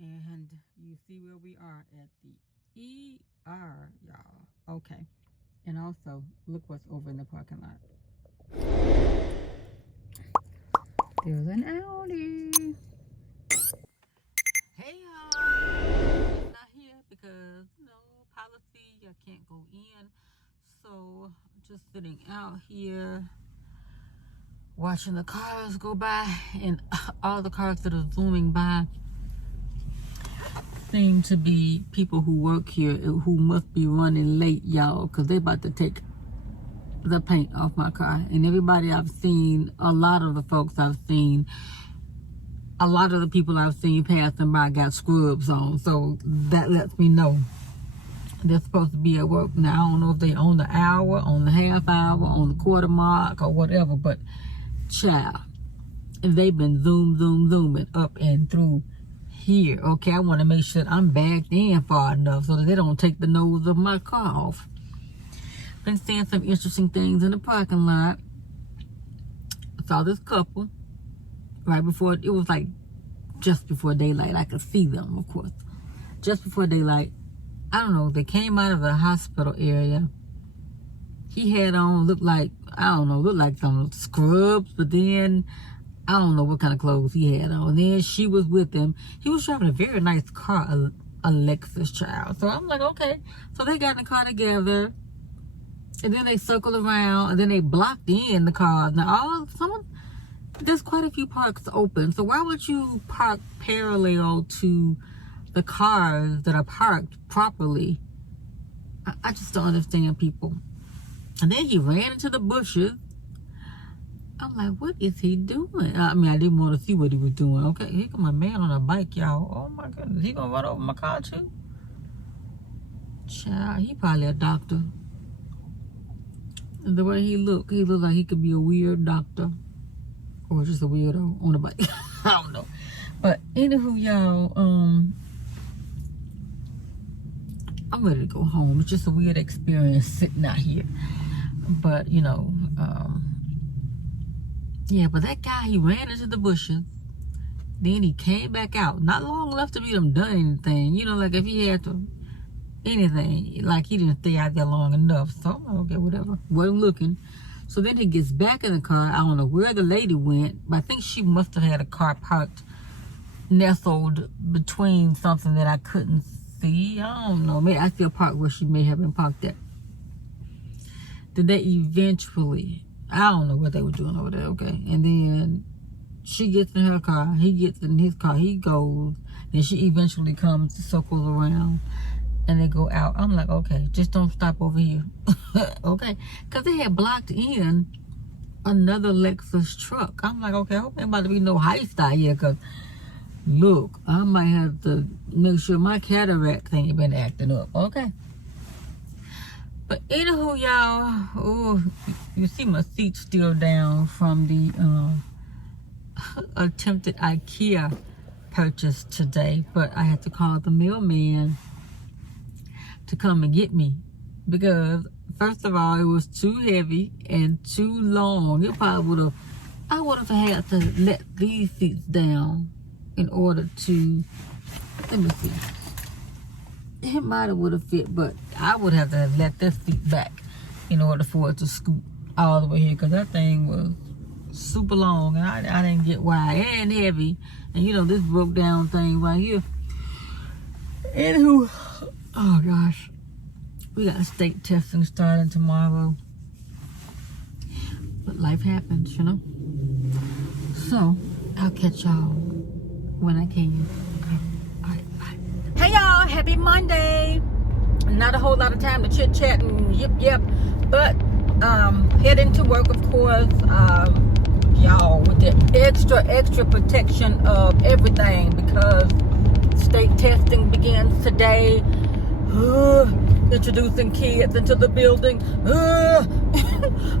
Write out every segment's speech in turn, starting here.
And you see where we are at the ER, y'all. Okay. And also, look what's over in the parking lot. There's an Audi. Hey, y'all. Not here because, policy, I can't go in. So, just sitting out here, watching the cars go by. And all the cars that are zooming by seem to be people who work here who must be running late, y'all, because they're about to take the paint off my car. And everybody I've seen, a lot of the folks I've seen, a lot of the people I've seen passing by got scrubs on. So that lets me know they're supposed to be at work. Now, I don't know if they on the hour, on the half hour, on the quarter mark, or whatever, but child, they've been zooming up and through here. Okay, I want to make sure that I'm backed in far enough so that they don't take the nose of my car off. Been seeing some interesting things in the parking lot. I saw this couple right before, it was like just before daylight. I could see them, of course. Just before daylight. I don't know, they came out of the hospital area. He had on, looked like some scrubs, but then I don't know what kind of clothes he had on. Then she was with him. He was driving a very nice car, a Lexus, child. So I'm like, okay. So they got in the car together. And then they circled around. And then they blocked in the cars. Now, there's quite a few parks open. So why would you park parallel to the cars that are parked properly? I just don't understand people. And then he ran into the bushes. I'm like, what is he doing? I mean, I didn't want to see what he was doing. Okay, here come a man on a bike, y'all. Oh my goodness, he gonna run over my car too? Child, he probably a doctor. And the way he looked like he could be a weird doctor. Or just a weirdo on a bike. I don't know. But anywho, y'all, I'm ready to go home. It's just a weird experience sitting out here. But, yeah, but that guy, he ran into the bushes. Then he came back out. Not long enough to be done anything. Like if he had to, anything. Like he didn't stay out there long enough. So I'm like, okay, whatever. Wasn't looking. So then he gets back in the car. I don't know where the lady went. But I think she must have had a car parked, nestled between something that I couldn't see. I don't know. Maybe I see a park where she may have been parked at. Then they eventually, I don't know what they were doing over there, okay? And then she gets in her car, he gets in his car, he goes, then she eventually comes, circles around, and they go out. I'm like, okay, just don't stop over here, okay? Because they had blocked in another Lexus truck. I'm like, okay, I hope ain't about to be no heist out here, because look, I might have to make sure my cataracts ain't been acting up, okay? But anywho, y'all, oh, you see my seat still down from the attempted Ikea purchase today. But I had to call the mailman to come and get me. Because, first of all, it was too heavy and too long. I would have had to let these seats down in order to, let me see. It might have would have fit, but I would have to let this seat back in order for it to scoot all the way here, because that thing was super long and I didn't get wide and heavy. And this broke down thing right here. Anywho, oh gosh, we got state testing starting tomorrow. But life happens, So I'll catch y'all when I can. Hey y'all, happy Monday. Not a whole lot of time to chit chat and yip, but heading to work, of course, y'all, with the extra protection of everything, because state testing begins today. Introducing kids into the building.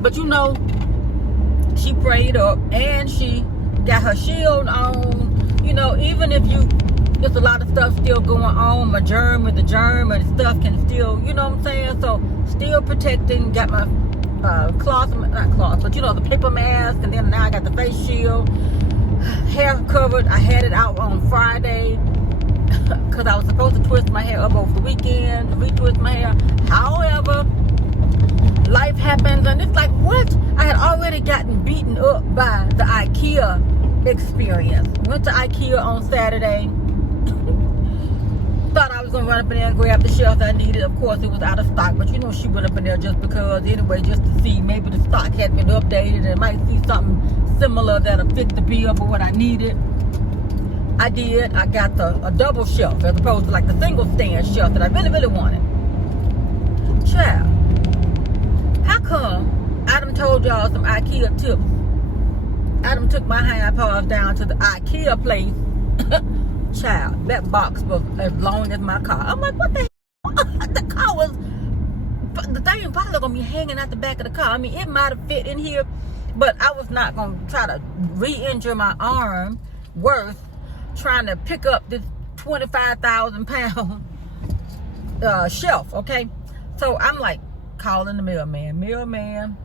But she prayed up and she got her shield on. Even if there's a lot of stuff still going on, the germ and stuff can still, so still protecting. Got my not cloth, but the paper mask, and then now I got the face shield, hair covered. I had it out on Friday, because I was supposed to twist my hair up over the weekend, retwist my hair. However, life happens, and it's like, what? I had already gotten beaten up by the Ikea experience. Went to Ikea on Saturday. Thought I was gonna run up in there and grab the shelf I needed. Of course, it was out of stock, but you know she went up in there just because anyway, just to see maybe the stock had been updated and might see something similar that'll fit the bill for what I needed. I did. I got a double shelf as opposed to like the single stand shelf that I really, really wanted. Child, how come I done told y'all some Ikea tips? I done took my hind paws down to the Ikea place. Child, that box was as long as my car. I'm like, what the hell? The car was, the thing probably gonna be hanging out the back of the car. I mean, it might have fit in here, but I was not gonna try to re-injure my arm worth trying to pick up this 25,000 pound shelf, okay? So I'm like calling the mailman,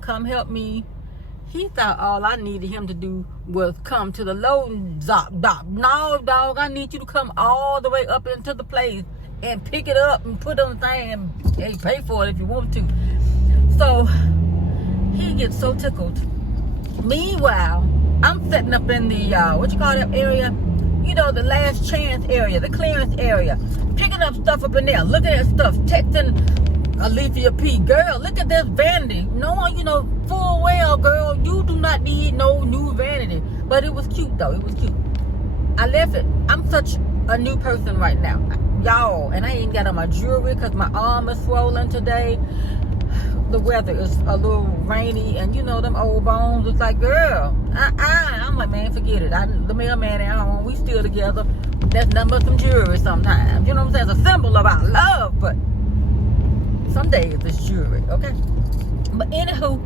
come help me. He thought all I needed him to do was come to the loading dock. No, dog, I need you to come all the way up into the place and pick it up and put it on the thing and hey, pay for it if you want to. So he gets so tickled. Meanwhile, I'm setting up in the, what you call that area? You know, the last chance area, the clearance area. Picking up stuff up in there, looking at stuff, texting Alethea P. Girl, look at this vanity. No one, you know, full well, girl, you do not need no new vanity. But it was cute, though. It was cute. I left it. I'm such a new person right now. Y'all, and I ain't got on my jewelry because my arm is swollen today. The weather is a little rainy, and you know, them old bones. It's like, girl, I'm like, man, forget it. The mailman at home, we still together. That's nothing but some jewelry sometimes. You know what I'm saying? It's a symbol of our love, but some days it's jewelry, okay? But anywho,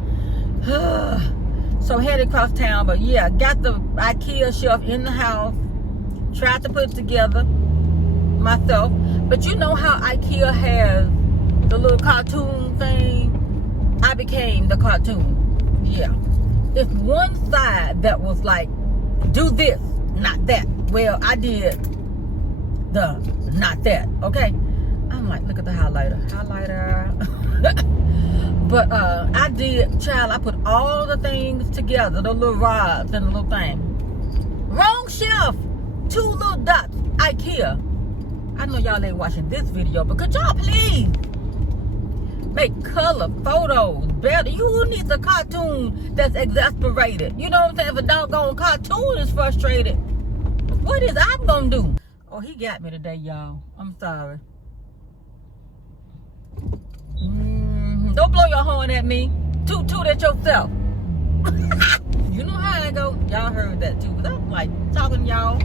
so headed across town, but yeah, got the Ikea shelf in the house, tried to put it together myself. But you know how Ikea has the little cartoon thing? I became the cartoon. Yeah. It's one side that was like, do this, not that. Well, I did the not that, okay? I'm like, look at the highlighter. But I did, child, I put all the things together, the little rods and the little thing. Wrong shelf. 2 little dots. Ikea. I know y'all ain't watching this video, but could y'all please make color photos better? You need a cartoon that's exasperated. You know what I'm saying? If a doggone cartoon is frustrated, what is I'm gonna do? Oh, he got me today, y'all. I'm sorry. Don't blow your horn at me. Toot at yourself. You know how I go. Y'all heard that too. But I'm like talking to y'all.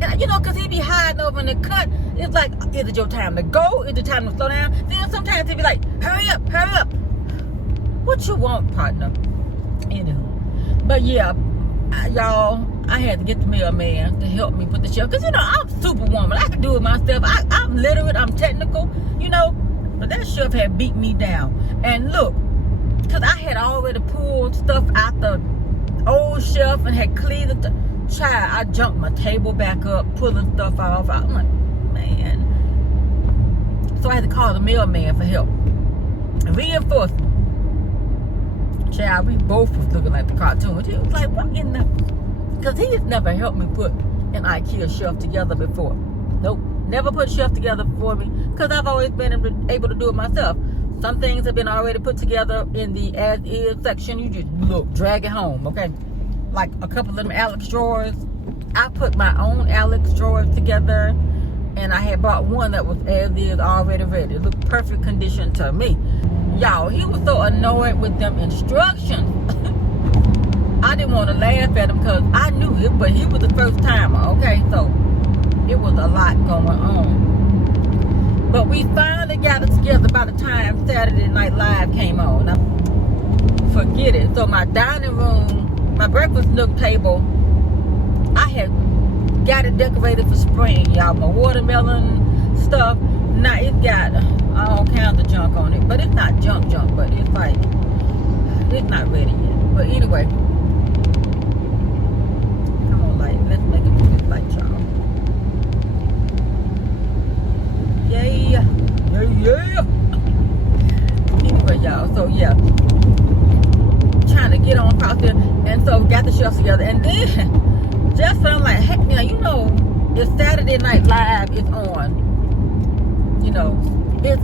And you know, because he be hiding over in the cut. It's like, is it your time to go? Is it time to slow down? Then sometimes he be like, hurry up. What you want, partner? Anywho. But yeah, y'all, I had to get the mailman to help me put the shelf. Because, you know, I'm superwoman. I can do it myself. I'm literate. I'm technical. You know. But that shelf had beat me down. And look, because I had already pulled stuff out the old shelf and had cleared it. Child, I jumped my table back up, pulling stuff off. I'm like, man. So I had to call the mailman for help. Reinforcement. Child, we both was looking like the cartoon. He was like, what in the... Because he has never helped me put an IKEA shelf together before. Nope. Never put a shelf together for me. Because I've always been able to do it myself. Some things have been already put together in the as-is section. You just look, drag it home, okay? Like a couple of them Alex drawers. I put my own Alex drawers together, and I had bought one that was as is, already ready. It looked perfect condition to me. Y'all, he was so annoyed with them instructions. I didn't want to laugh at him because I knew it, but he was the first timer, okay? So it was a lot going on. But we finally got it together by the time Saturday Night Live came on. Now, forget it. So my dining room, my breakfast nook table, I had got it decorated for spring, y'all. My watermelon stuff. Now it's got all kinds of junk on it. But it's not junk, but it's like, it's not ready yet. But anyway, come on, light. Let's make it look like y'all. Yeah. Anyway, y'all. So yeah, trying to get on across there, and so got the shelves together, and then just felt like, hey, you know, if Saturday Night Live is on, you know, it's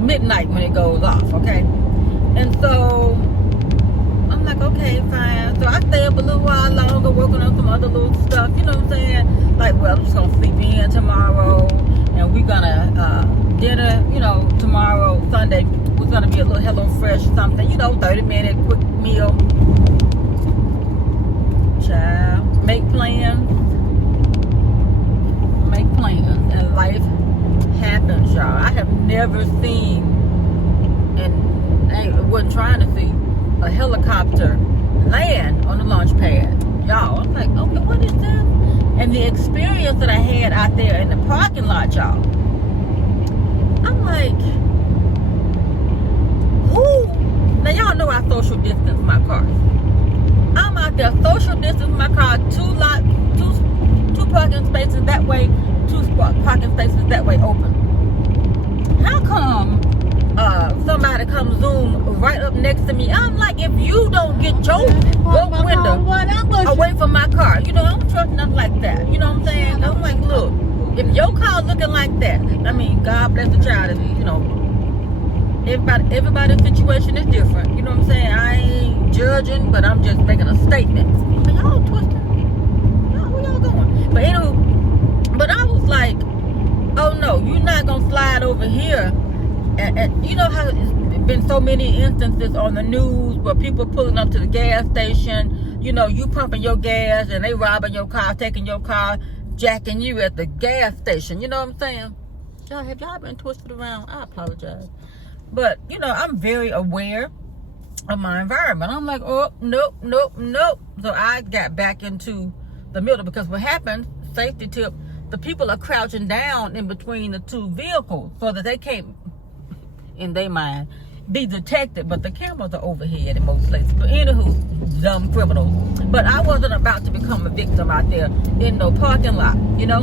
midnight when it goes off, okay? And so I'm like, okay, fine. So I stay up a little while longer, working on some other little stuff, you know what I'm saying? Like, well, I'm just gonna sleep in tomorrow, and we're gonna dinner, you know, tomorrow, Sunday, was gonna be a little Hello Fresh something, you know, 30-minute quick meal. Child, make plans, and life happens, y'all. I have never seen, and I wasn't trying to see, a helicopter land on the launch pad. Y'all, I'm like, okay, what is this? And the experience that I had out there in the parking lot, y'all, I'm like, whoo. Now, y'all know I social distance my car. I'm out there social distance my car, two parking spaces that way, two parking spaces that way open. How come somebody comes zoom right up next to me? I'm like, if you don't get your window away from my car, you know, I don't trust nothing like that. You know what I'm saying? I'm like, look, if your car looking like that, I mean, God bless the child, you know, everybody's situation is different. You know what I'm saying? I ain't judging, but I'm just making a statement. But y'all twisted. Where y'all going? But anyway, but I was like, oh no, you're not gonna slide over here. And you know how it's been so many instances on the news where people pulling up to the gas station, you know, you pumping your gas and they robbing your car, taking your car, jacking you at the gas station. You know what I'm saying? Y'all, have y'all been twisted around? I apologize. But, you know, I'm very aware of my environment. I'm like, oh, nope. So I got back into the middle, because what happened, safety tip, the people are crouching down in between the two vehicles so that they can't, in their mind, be detected. But the cameras are overhead in most places. But anywho, dumb criminals. But I wasn't about to become a victim out there in no parking lot, you know?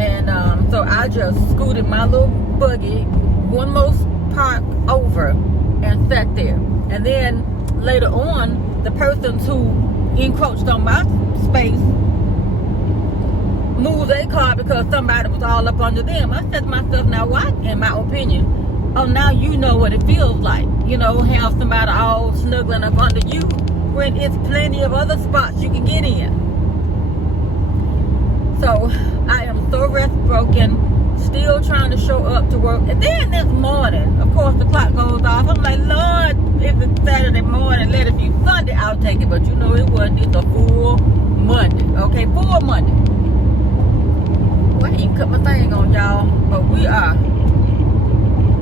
And so I just scooted my little buggy one most park over and sat there. And then later on, the persons who encroached on my space moved their car because somebody was all up under them. I said to myself, now what, in my opinion, oh, now you know what it feels like, you know, have somebody all snuggling up under you when it's plenty of other spots you can get in. So I am so rest broken, still trying to show up to work. And then this morning, of course, the clock goes off. I'm like, Lord, if it's Saturday morning, let it be Sunday, I'll take it. But you know it wasn't. It's a full Monday. Okay, full Monday. Well, I ain't even cut my thing on, y'all. But we are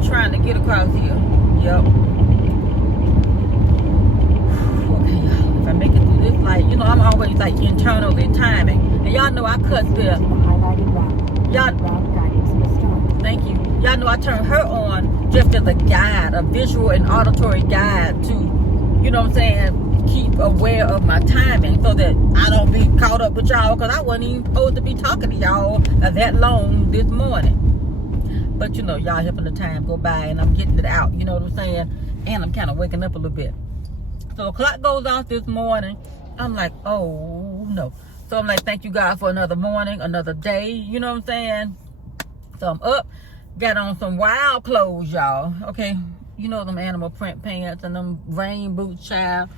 trying to get across here. Yep. Okay, y'all. If I make it through this light, you know, I'm always like internally timing. And y'all know I cut the y'all, thank you. Y'all know I turned her on just as a guide, a visual and auditory guide to, you know what I'm saying, keep aware of my timing so that I don't be caught up with y'all, because I wasn't even supposed to be talking to y'all that long this morning. But you know, y'all helping the time go by and I'm getting it out, you know what I'm saying? And I'm kind of waking up a little bit. So the clock goes off this morning. I'm like, oh no. So I'm like, thank you God for another morning, another day, you know what I'm saying? So I'm up, got on some wild clothes, y'all. Okay, you know them animal print pants and them rain boots, child.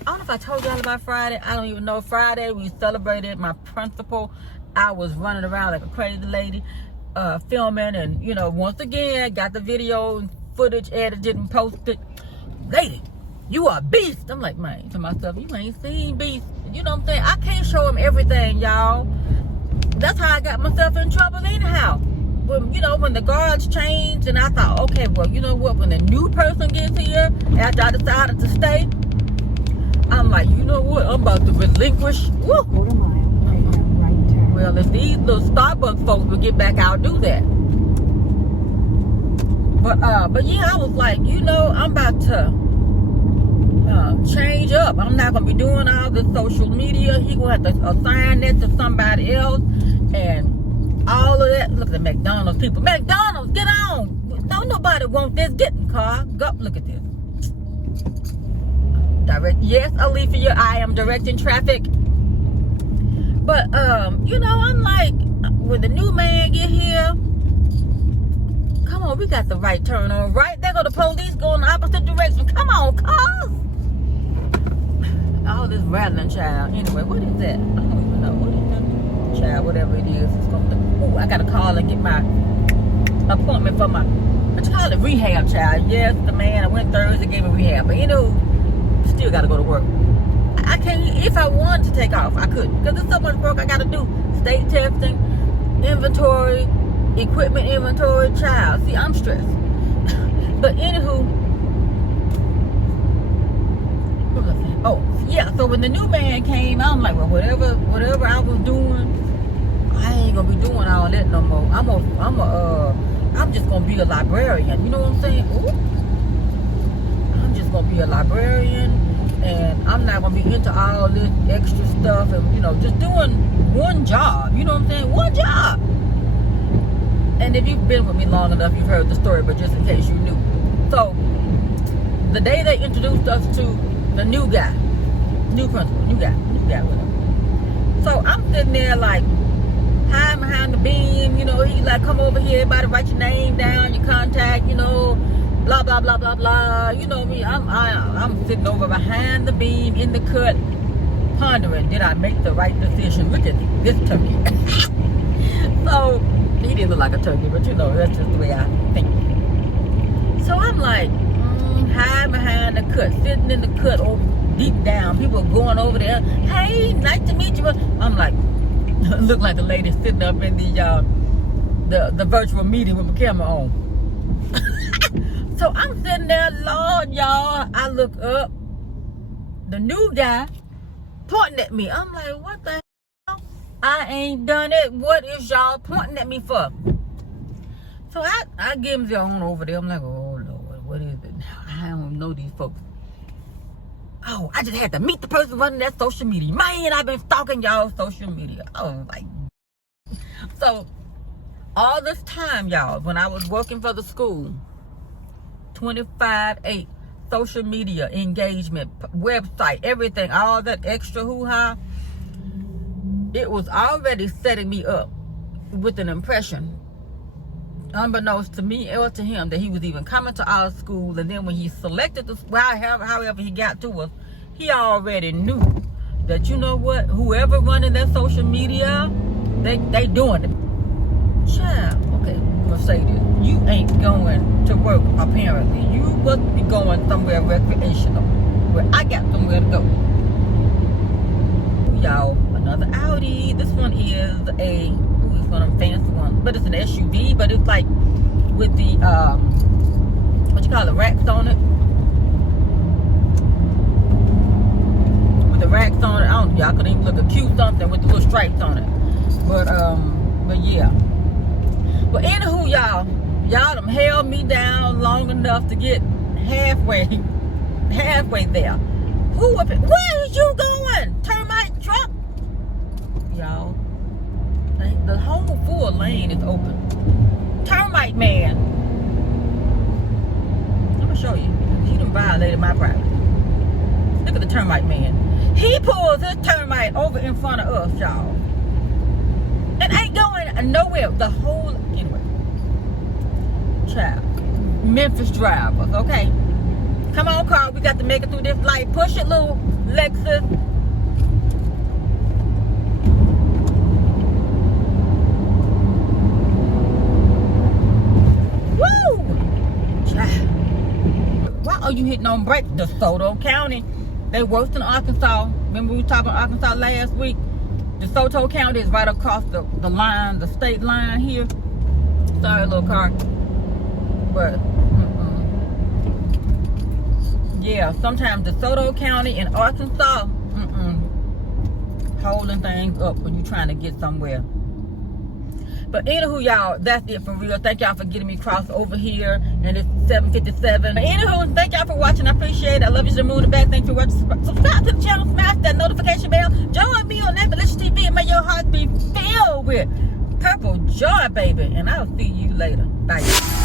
I don't know if I told y'all about Friday. I don't even know. Friday, we celebrated my principal. I was running around like a crazy lady, filming, and, you know, once again, got the video and footage edited and posted. Lady, you are a beast. I'm like, man, to myself, you ain't seen beast. You know what I'm saying? I can't show him everything, y'all. That's how I got myself in trouble anyhow. When, you know, when the guards changed, and I thought, okay, well, you know what? When a new person gets here, after I decided to stay, I'm like, you know what? I'm about to relinquish. Woo. Well, if these little Starbucks folks will get back, I'll do that. But yeah, I was like, you know, I'm about to change up. I'm not gonna be doing all this social media. He gonna have to assign that to somebody else, and all of that. Look at the McDonald's people. McDonald's, get on. Don't nobody want this. Get in the car. Go. Look at this. Direct. Yes, Alethea, I am directing traffic. But you know, I'm like, when the new man get here, come on, we got the right turn on, right? There go the police going the opposite direction. Come on, cars. All this rattling, child. Anyway, what is that? I don't even know. What is that? Child, whatever it is. It's gonna do. Ooh, I gotta call and get my appointment for my, what you call it, rehab, child. Yes, the man, I went Thursday, gave me rehab. But you know, still gotta go to work. I can't, if I wanted to take off, I couldn't. Because there's so much work I gotta do. State testing, inventory, equipment inventory, child. See, I'm stressed. But anywho, oh yeah, so when the new man came, I'm like, well, whatever I was doing, I ain't gonna be doing all that no more. I'm just gonna be a librarian. You know what I'm saying? Ooh. I'm just gonna be a librarian, and I'm not gonna be into all this extra stuff, and you know, just doing one job. You know what I'm saying? One job. And if you've been with me long enough, you've heard the story, but just in case you knew. So the day they introduced us to the new guy, new principal, new guy, whatever. So I'm sitting there like hiding behind the beam, you know, he like, come over here, everybody write your name down, your contact, you know, blah, blah, blah, blah, blah. You know me, I'm sitting over behind the beam in the cut, pondering, did I make the right decision? Look at this turkey. So, he didn't look like a turkey, but you know, that's just the way I think. So I'm like, hiding behind the cut, sitting in the cut, over, deep down. People are going over there. Hey, nice to meet you. I'm like, look like the lady sitting up in the virtual meeting with my camera on. So I'm sitting there, Lord, y'all. I look up, the new guy pointing at me. I'm like, what the hell? I ain't done it. What is y'all pointing at me for? So I give him the on over there. I'm like, oh Lord, what is it now? I don't know these folks. Oh, I just had to meet the person running that social media. Man, I've been stalking y'all social media. Oh my. So all this time, y'all, when I was working for the school, 25/8 social media engagement, website, everything, all that extra hoo-ha, it was already setting me up with an impression, unbeknownst to me or to him, that he was even coming to our school. And then when he selected the, however he got to us, he already knew that, you know what, whoever running that social media, they doing it. Child, okay, I'm gonna say this. You ain't going to work, apparently. You must be going somewhere recreational, where I got somewhere to go. Y'all, another Audi. This one is a, it's one of them fancy ones, but it's an SUV, but it's like with the what you call it, racks on it. With the racks on it, I don't know, y'all could even look a cute something with the little stripes on it. But yeah. But anywho, y'all done held me down long enough to get halfway there. Who up it? Where is you going? Termite truck? Y'all, the whole full lane is open. Termite man. I'm gonna show you. He done violated my privacy. Look at the termite man. He pulls his termite over in front of us, y'all. And ain't going nowhere. The whole, anyway. Child. Memphis drivers, okay? Come on, car. We got to make it through this light. Push it, little Lexus. Woo! Child. Why are you hitting on brakes? DeSoto County. They worse than Arkansas. Remember we were talking about Arkansas last week? DeSoto County is right across the line, the state line here. Sorry, little car. But, yeah, sometimes DeSoto County and Arkansas, holding things up when you're trying to get somewhere. But anywho, y'all, that's it for real. Thank y'all for getting me crossed over here. And it's 7:57. Anywho, thank y'all for watching. I appreciate it. I love you to the moon and back. Thanks for watching. Subscribe to the channel. Smash that notification bell. Join me on MEMPHIS TV and may your heart be filled with purple joy, baby. And I'll see you later. Bye.